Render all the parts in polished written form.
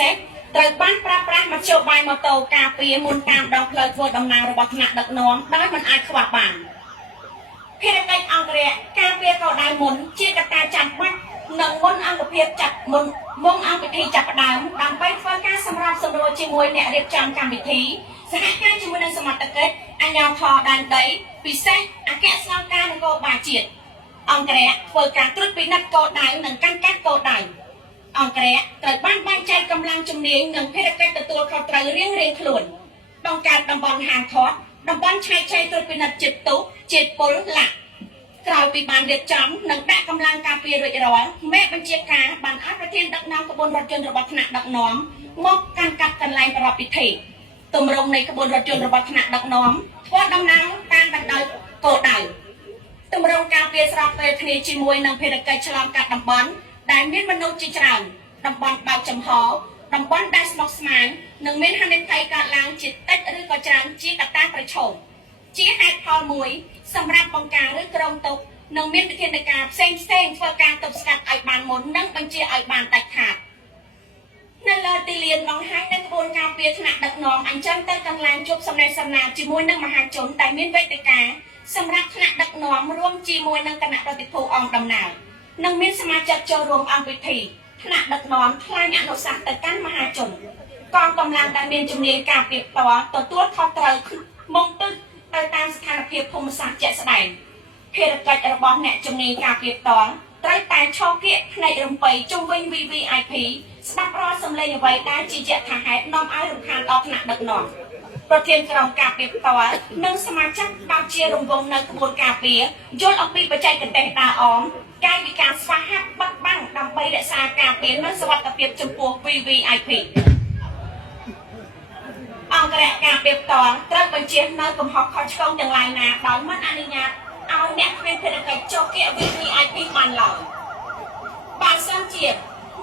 សេះត្រូវបានប្រើប្រាស់មធ្យោបាយម៉ូតូការពារមុនតាមដងផ្លូវធ្វើដំណើររបស់ថ្នាក់ដឹកនាំដោយមិនអាចខ្វះបានភារកិច្ចអង្គរៈការពារកោដៅមុនជាកត្តាចាំបាច់និងមុនអង្គភាពចាត់មុនអង្គពិធីចាប់ផ្ដើមដើម្បីធ្វើការសម្របសម្រួលជាមួយអ្នករៀបចំកម្មវិធីសហការជាមួយនឹងសមត្ថកិច្ចអាជ្ញាធរដែនដីពិសេសអគ្គស្នងការនគរបាលជាតិអង្គរៈធ្វើការត្រួតពិនិត្យកោដៅនិងកាន់កាប់កោដៅអង្គរៈត្រូវបានបែងចែកកម្លាំងជំនាញនិងភារកិច្ចទទួលខុសត្រូវរៀងៗខ្លួនបង្កើតតំបន់ហាមឃាត់តំបន់ឆែកឆេរត្រួតពិនិត្យជាតិទុះជាតិពុលឡាក់ក្រោយពីបានរៀបចំនិងដាក់កម្លាំងការពាររួចរាល់មេបញ្ជាការបានអនុប្រធានដឹកនាំក្បួនរថយន្តរបស់ថ្នាក់ដឹកនាំមកកាន់កាប់កន្លែងប្រពៃពិធីទម្រង់នៃក្បួនរថយន្តរបស់ថ្នាក់ដឹកនាំធ្វើដំណើរតាមបណ្ដោយគោលដៅទម្រង់ការពារស្របពេលគ្នាជាមួយនឹងភារកិច្ចឆ្លងកាត់តំបន់ដែលមានមនុស្សជាច្រើនតំបន់បើកចំហតំបន់ដែលស្មុគស្មាញនិងមានហានិភ័យកើតឡើងជាតិចឬក៏ច្រើនជាកត្តាប្រឈមជាហេតុផលមួយសម្រាប់បង្ការឬក្រុមតុបនិងមានវិធានការផ្សេងធ្វើការទប់ស្កាត់ឲ្យបានមុននិងបញ្ជាឲ្យបានដាច់ខាតនៅលើទីលានបង្ហាញនៅក្បួនការពារថ្នាក់ដឹកនាំអញ្ចឹងទៅកន្លែងជួបសំណេះសំណាលជាមួយនឹងមហាជនដែលមានវេទិកាសម្រាប់ថ្នាក់ដឹកនាំរួមជាមួយនឹងគណៈប្រតិភូអង្គដំណើរនិងមានសមាជិកចូលរួមអង្គពិធីថ្នាក់ដឹកនាំថ្លែងអនុសាសន៍ទៅកាន់មហាជនកងកម្លាំងដែលមានជំនាញការពារផ្ទាល់ទទួលខុសត្រូវមុខទិសទៅតាមស្ថានភាពភូមិសាស្ត្រជាក់ស្ដែងភារកិច្ចរបស់អ្នកជំនាញការពារផ្ទាល់ត្រូវតែឈរគៀកផ្នែករំបីជុំវិញ VVIP ស្ដាប់រាល់សំឡេងអ្វីដែលជាយថាហេតុនាំឲ្យរំខានដល់ថ្នាក់ដឹកនាំប្រធានក្រុមការពារផ្ទាល់និងសមាជិកបានជារង្វង់នៅក្បួនការពារយល់អំពីបច្ចេកទេសដើរអមកាយវិការស្វាហាប់បិទបាំងដើម្បីរក្សាការពារនិងសុវត្ថិភាពចំពោះ VVIP អង្គរៈការពារផ្ទាល់ត្រូវបញ្ជានៅកំហុសខុសឆ្គងទាំងឡាយណាដោយមិនអនុញ្ញាតឲ្យអ្នកគ្មានភារកិច្ចចូលគៀក VVIP បានឡើយបើសិនជា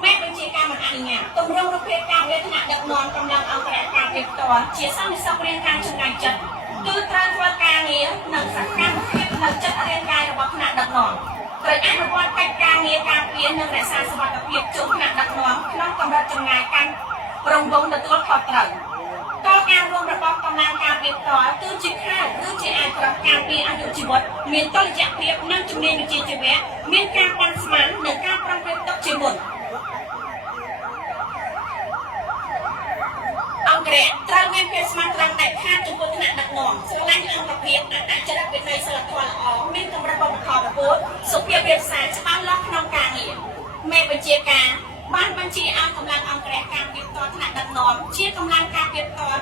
មេបញ្ជាការមិនអនុញ្ញាតទម្រង់រូបភាពការពារថ្នាក់ដឹកនាំកម្លាំងអង្គរៈការពារផ្ទាល់ជាសន្និសីទរាងការចំណាយចិត្តគឺត្រូវធ្វើការងារនិងសកម្មភាពនៅចិត្តរាងកាយរបស់ថ្នាក់ដឹកនាំត្រូវអនុវត្តកិច្ចការងារការពារនិងរក្សាសុវត្ថិភាពជូនថ្នាក់ដឹកនាំក្នុងកម្រិតចម្ងាយកាន់រង្វង់ទទួលខុសត្រូវកលការរួមរបស់កម្លាំងការពារផ្ទាល់គឺជាខែគឺជាអាចប្រកការពារអាយុជីវិតមានតុល្យភាពនិងជំនាញវិជ្ជាជីវៈមានការប៉ាន់ស្មាននិងការប្រឹងប្រែងទុកជាមុនអង្គរៈត្រូវមានភាពស្មោះត្រង់ដាច់ខាតចំពោះថ្នាក់ដឹកនាំស្រឡាញ់អង្គភាពអត្តចរិតវិន័យសិលធម៌ល្អមានកម្រិតវប្បធម៌ខ្ពស់សុភាពរាបសារច្បាស់លាស់ក្នុងការងារមេបញ្ជាការបានបញ្ជាឲ្យកម្លាំងអង្គរៈការពារផ្ទាល់ថ្នាក់ដឹកនាំជាកម្លាំងការពារផ្ទាល់